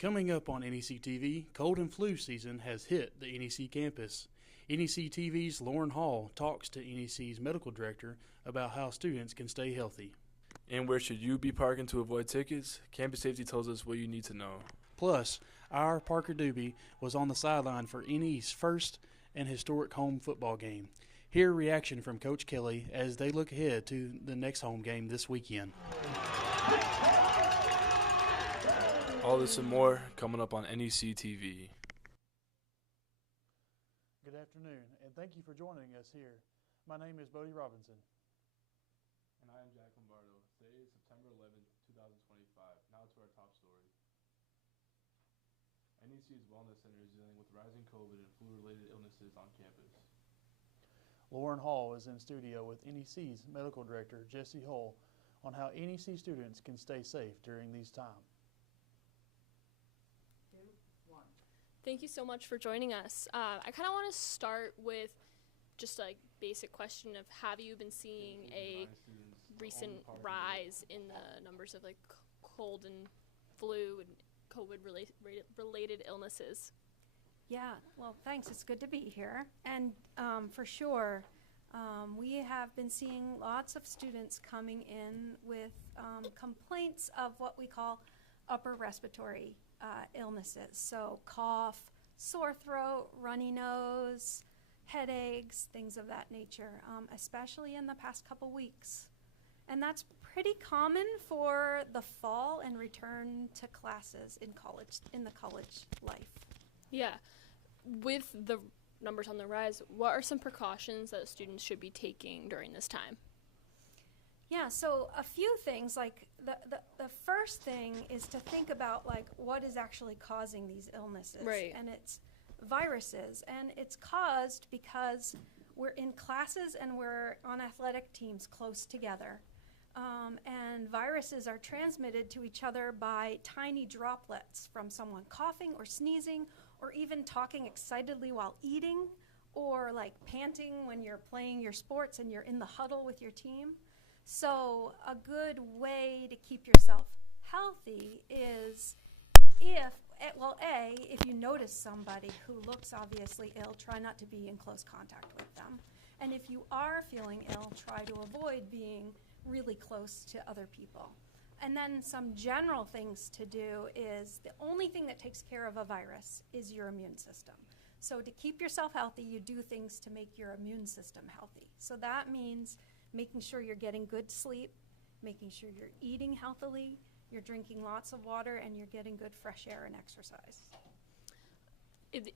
Coming up on NEC-TV, cold and flu season has hit the NEC campus. NEC-TV's Lauren Hall talks to NEC's medical director about how students can stay healthy. And where should you be parking to avoid tickets? Campus Safety tells us what you need to know. Plus, our Parker Doobie was on the sideline for NE's first and historic home football game. Hear reaction from Coach Kelly as they look ahead to the next home game this weekend. All this and more coming up on NEC-TV. Good afternoon, and thank you for joining us here. My name is Bodie Robinson. And I am Jack Lombardo. Today is September 11th, 2025. Now to our top story. NEC's Wellness Center is dealing with rising COVID and flu-related illnesses on campus. Lauren Hall is in studio with NEC's medical director, Jesse Hull, on how NEC students can stay safe during these times. Thank you so much for joining us. I kind of want to start with just a basic question of, have you been seeing a recent rise in the numbers of cold and flu and COVID related illnesses? Yeah, well, thanks. It's good to be here. And for sure, we have been seeing lots of students coming in with complaints of what we call upper respiratory illnesses. So cough, sore throat, runny nose, headaches, things of that nature, especially in the past couple weeks. And that's pretty common for the fall and return to classes in the college life. Yeah. With the numbers on the rise, what are some precautions that students should be taking during this time? Yeah, so a few things, like the first thing is to think about what is actually causing these illnesses. Right. And it's viruses, and it's caused because we're in classes and we're on athletic teams close together. And viruses are transmitted to each other by tiny droplets from someone coughing or sneezing or even talking excitedly while eating, or panting when you're playing your sports and you're in the huddle with your team. So a good way to keep yourself healthy is if you notice somebody who looks obviously ill, try not to be in close contact with them. And if you are feeling ill, try to avoid being really close to other people. And then some general things to do is, the only thing that takes care of a virus is your immune system. So to keep yourself healthy, you do things to make your immune system healthy. So that means making sure you're getting good sleep, making sure you're eating healthily, you're drinking lots of water, and you're getting good fresh air and exercise.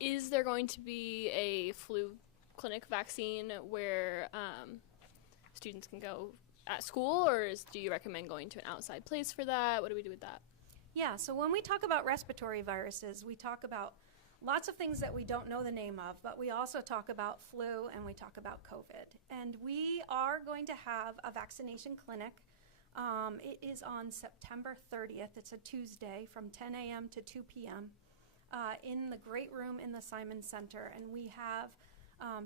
Is there going to be a flu clinic vaccine where students can go at school, or do you recommend going to an outside place for that? What do we do with that? Yeah, so when we talk about respiratory viruses, we talk about lots of things that we don't know the name of, but we also talk about flu and we talk about COVID. And we are going to have a vaccination clinic. It is on September 30th. It's a Tuesday from 10 a.m. to 2 p.m. In the great room in the Simon Center. And we have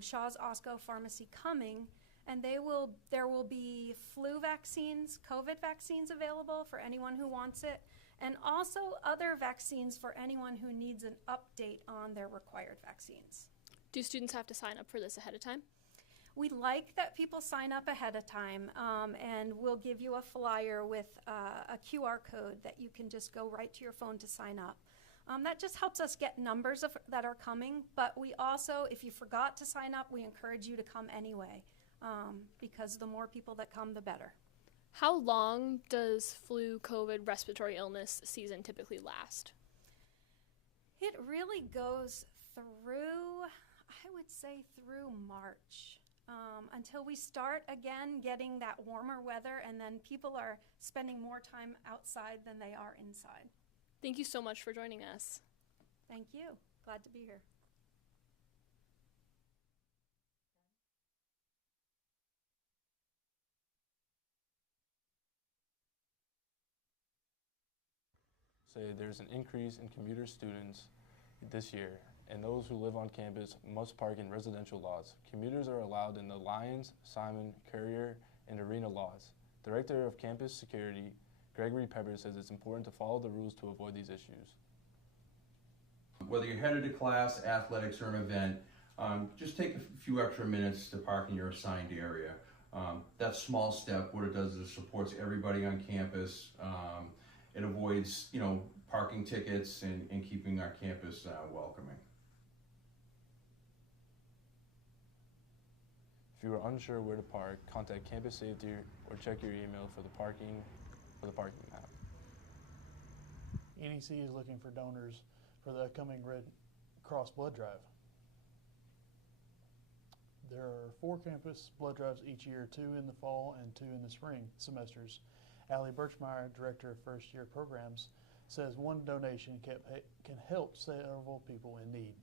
Shaw's Osco Pharmacy coming, and there will be flu vaccines, COVID vaccines available for anyone who wants it, and also other vaccines for anyone who needs an update on their required vaccines. Do students have to sign up for this ahead of time? We like that people sign up ahead of time, and we'll give you a flyer with a QR code that you can just go right to your phone to sign up. That just helps us get numbers that are coming, but we also, if you forgot to sign up, we encourage you to come anyway, because the more people that come, the better. How long does flu, COVID, respiratory illness season typically last? It really goes through, I would say, through March, until we start again getting that warmer weather, and then people are spending more time outside than they are inside. Thank you so much for joining us. Thank you. Glad to be here. Say there's an increase in commuter students this year, and those who live on campus must park in residential lots. Commuters are allowed in the Lyons, Simon, Courier, and Arena lots. Director of Campus Security, Gregory Pepper, says it's important to follow the rules to avoid these issues. Whether you're headed to class, athletics, or an event, just take a few extra minutes to park in your assigned area. That small step, what it does is it supports everybody on campus. It avoids, parking tickets and keeping our campus welcoming. If you are unsure where to park, contact Campus Safety or check your email for the parking map. NEC is looking for donors for the upcoming Red Cross blood drive. There are 4 campus blood drives each year, 2 in the fall and 2 in the spring semesters. Allie Birchmeyer, Director of First Year Programs, says one donation can help several people in need.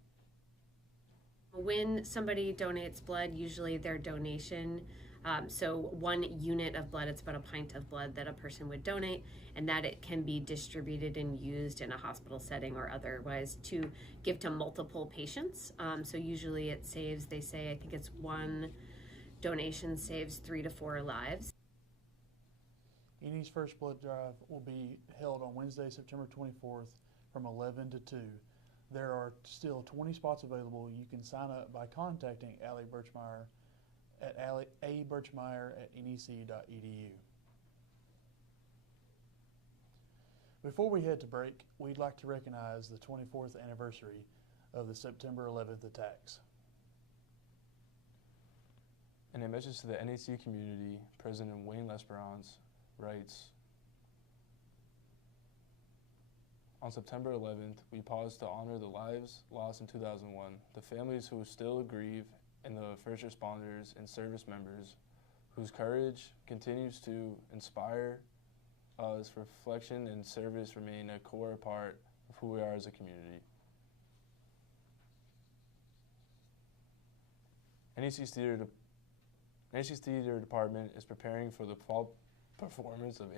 When somebody donates blood, usually their donation, so 1 unit of blood, it's about a pint of blood that a person would donate, and that it can be distributed and used in a hospital setting or otherwise to give to multiple patients. So usually it saves, they say, I think it's 1 donation saves 3 to 4 lives. NEC's first blood drive will be held on Wednesday, September 24th from 11 to 2. There are still 20 spots available. You can sign up by contacting Allie Birchmeyer at abirchmeyer@nec.edu. Before we head to break, we'd like to recognize the 24th anniversary of the September 11th attacks. In a message to the NEC community, President Wayne Lesperance writes, "On September 11th, we pause to honor the lives lost in 2001, the families who still grieve, and the first responders and service members whose courage continues to inspire us. Reflection and service remain a core part of who we are as a community." NEC's Theater Department is preparing for the fall performance of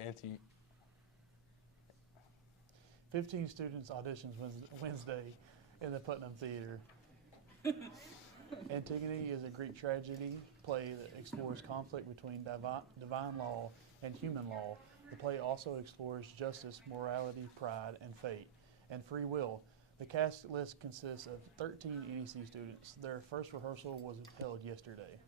15 students auditions Wednesday in the Putnam Theater. Antigone is a Greek tragedy play that explores conflict between divine law and human law. The play also explores justice, morality, pride, and fate, and free will. The cast list consists of 13 NEC students. Their first rehearsal was held yesterday.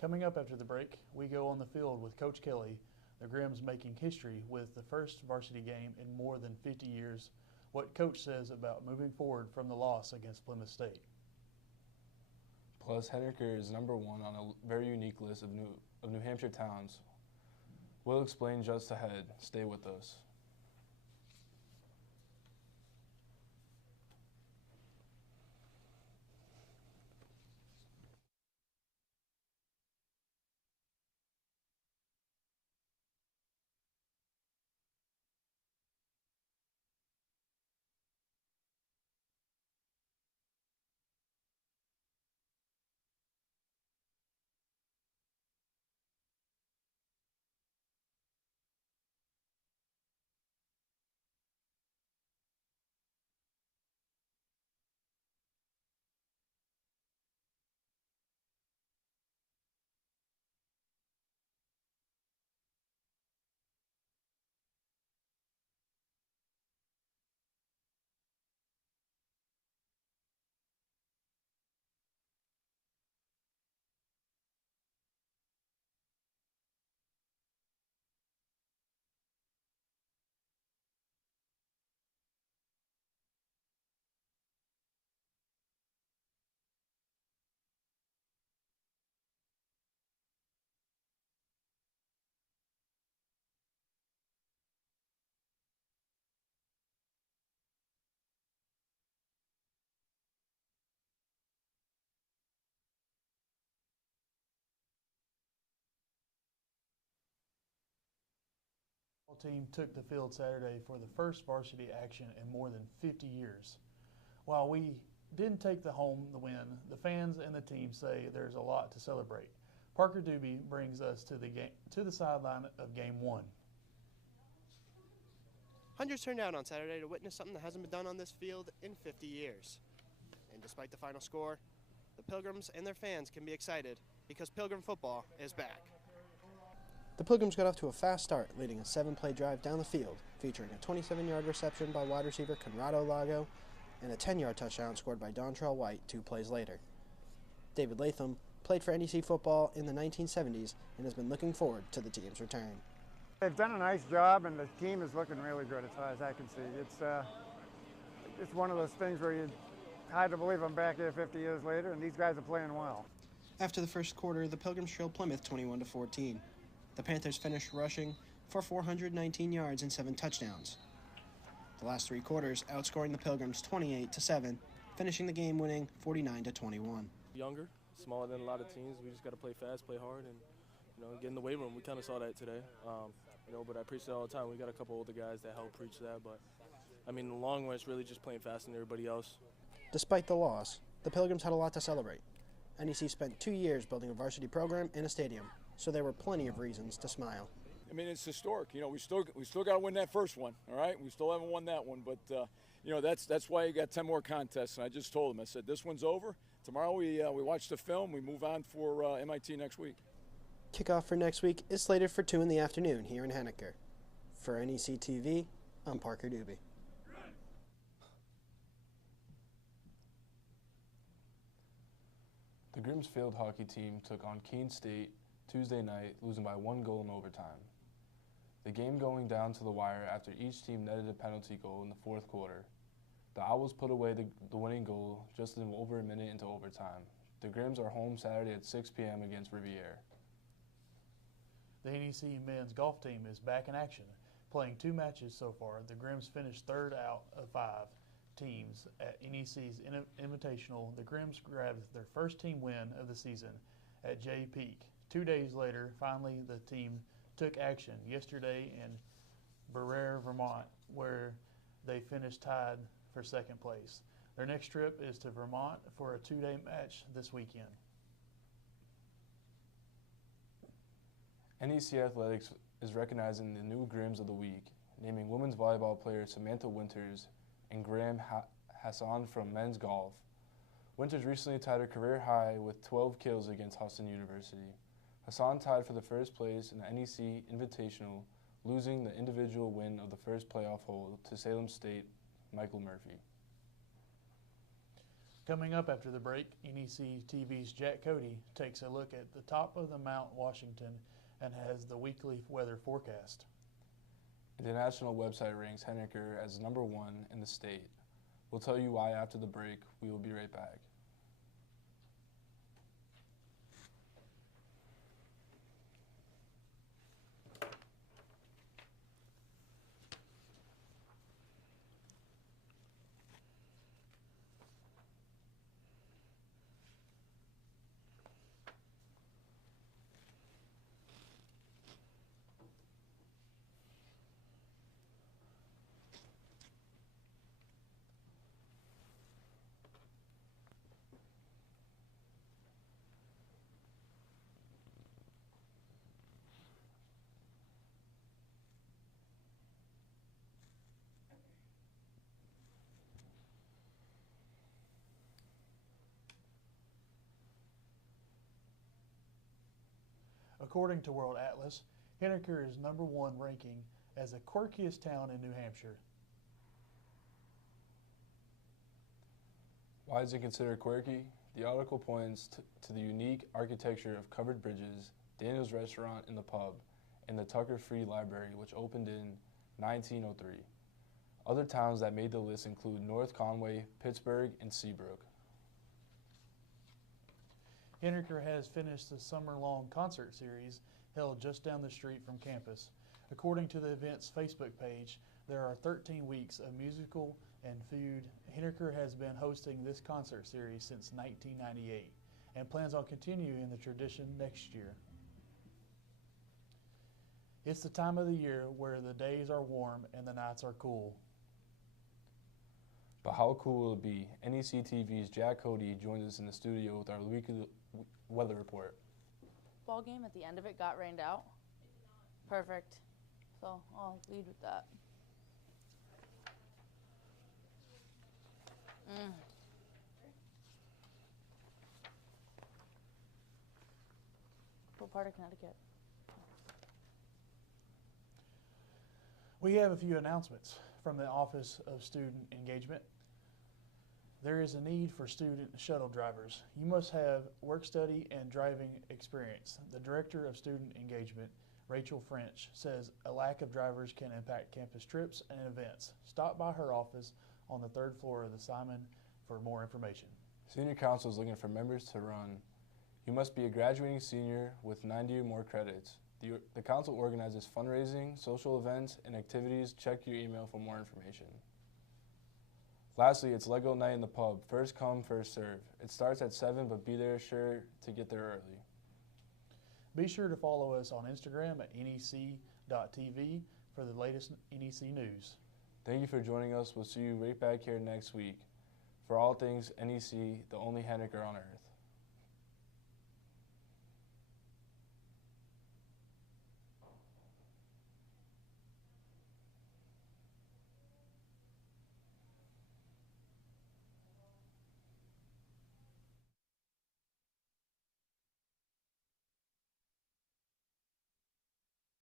Coming up after the break, we go on the field with Coach Kelly. The Grims making history with the first varsity game in more than 50 years. What Coach says about moving forward from the loss against Plymouth State. Plus, Henniker is #1 on a very unique list of New Hampshire towns. We'll explain just ahead. Stay with us. Team took the field Saturday for the first varsity action in more than 50 years. While we didn't take the win, the fans and the team say there's a lot to celebrate. Parker Doobie brings us to the sideline of Game 1. Hundreds turned out on Saturday to witness something that hasn't been done on this field in 50 years. And despite the final score, the Pilgrims and their fans can be excited because Pilgrim football is back. The Pilgrims got off to a fast start, leading a 7-play drive down the field, featuring a 27-yard reception by wide receiver Conrado Lago and a 10-yard touchdown scored by Dontrell White 2 plays later. David Latham played for NEC football in the 1970s and has been looking forward to the team's return. They've done a nice job, and the team is looking really good as far as I can see. It's one of those things where you hard to believe I'm back here 50 years later, and these guys are playing well. After the first quarter, the Pilgrims trailed Plymouth 21-14. The Panthers finished rushing for 419 yards and 7 touchdowns. The last 3 quarters outscoring the Pilgrims 28-7, finishing the game winning 49-21. Younger, smaller than a lot of teams. We just got to play fast, play hard, and get in the weight room. We kind of saw that today. But I preach that all the time. We got a couple older guys that help preach that. But I mean, in the long run, it's really just playing faster than everybody else. Despite the loss, the Pilgrims had a lot to celebrate. NEC spent 2 years building a varsity program and a stadium, so there were plenty of reasons to smile. I mean, it's historic. We still got to win that first one. All right, we still haven't won that one, but that's why you got 10 more contests. And I just told them, I said, this one's over. Tomorrow we watch the film. We move on for MIT next week. Kickoff for next week is slated for 2 in the afternoon here in Henniker. For NEC-TV, I'm Parker Doobie. The Grims field hockey team took on Keene State Tuesday night, losing by 1 goal in overtime. The game going down to the wire after each team netted a penalty goal in the 4th quarter. The Owls put away the winning goal just over a minute into overtime. The Grims are home Saturday at 6 p.m. against Riviere. The NEC men's golf team is back in action, playing 2 matches so far. The Grims finished 3rd out of 5 teams at NEC's Invitational. The Grims grabbed their first team win of the season at Jay Peak. 2 days later, finally the team took action yesterday in Barrere, Vermont, where they finished tied for 2nd place. Their next trip is to Vermont for a 2-day match this weekend. NEC Athletics is recognizing the new Grims of the Week, naming women's volleyball player Samantha Winters and Graham Hassan from men's golf. Winters recently tied her career high with 12 kills against Huston University. Hassan tied for the first place in the NEC Invitational, losing the individual win of the first playoff hole to Salem State, Michael Murphy. Coming up after the break, NEC-TV's Jack Cody takes a look at the top of the Mount Washington and has the weekly weather forecast. The national website ranks Henniker as #1 in the state. We'll tell you why after the break. We will be right back. According to World Atlas, Henniker is #1 ranking as the quirkiest town in New Hampshire. Why is it considered quirky? The article points to the unique architecture of covered bridges, Daniel's Restaurant in the pub, and the Tucker Free Library, which opened in 1903. Other towns that made the list include North Conway, Pittsburgh, and Seabrook. Henniker has finished the summer-long concert series held just down the street from campus. According to the event's Facebook page, there are 13 weeks of musical and food. Henniker has been hosting this concert series since 1998 and plans on continuing the tradition next year. It's the time of the year where the days are warm and the nights are cool. But how cool will it be? NEC-TV's Jack Cody joins us in the studio with our weekly weather report. Ball game at the end of it got rained out. Perfect. So I'll lead with that. What part of Connecticut? We have a few announcements from the Office of Student Engagement. There is a need for student shuttle drivers. You must have work study and driving experience. The Director of Student Engagement, Rachel French, says a lack of drivers can impact campus trips and events. Stop by her office on the 3rd floor of the Simon for more information. Senior Council is looking for members to run. You must be a graduating senior with 90 or more credits. The council organizes fundraising, social events, and activities. Check your email for more information. Lastly, it's Lego night in the pub. First come, first serve. It starts at 7, but be there sure to get there early. Be sure to follow us on Instagram at NEC.TV for the latest NEC news. Thank you for joining us. We'll see you right back here next week for all things NEC, the only Henniker on earth.